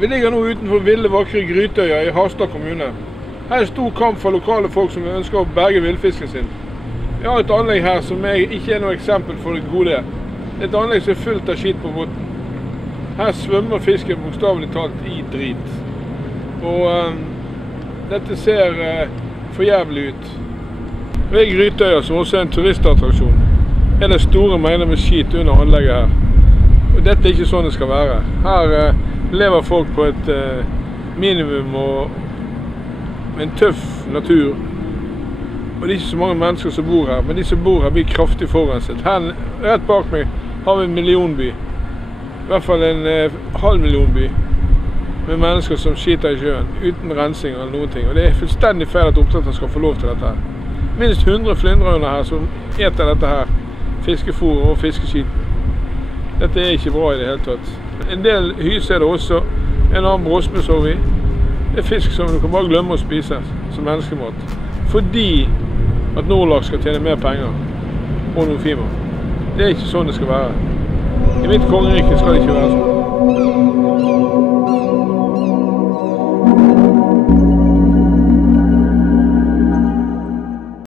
Vi ligger nå utenfor ville, vakre Grytøya i Harstad kommune. Her er stor kamp for lokale folk som ønsker å berge villfisken sin. Vi har et anlegg her som ikke er noe eksempel for det gode. Det er et anlegg som er fullt av skitt på båten. Her svømmer fisken bokstavelig talt i drit. Og dette ser for jævlig ut. Ved Grytøya, som også er en turistattraksjon, er det store mengder med skit under anlegget her. Og dette er ikke sånn det skal være. Her lever folk på et minimum og en tøff natur. Og det er ikke så mange mennesker som bor her, men de som bor her blir kraftig forurenset. Her rett bak meg har vi en millionby. I hvert fall en halv millionby. Med mennesker som skiter i sjøen, uten rensing eller noen ting. Og det er fullstendig feil at oppdretteren skal få lov til dette her. Minst 100 flyndre under her som eter dette her. Fiskefôr og fiskeskiten. Dette er ikke bra i det hele tatt. En del hyse er det også. En annen brosme så vi. Det er fisk som du kan bare glemme å spise som menneskemat. Fordi at Nordlaks skal tjene mer penger og noe fiber. Det er ikke sånn det skal være. I mitt kongerike skal det ikke være sånn.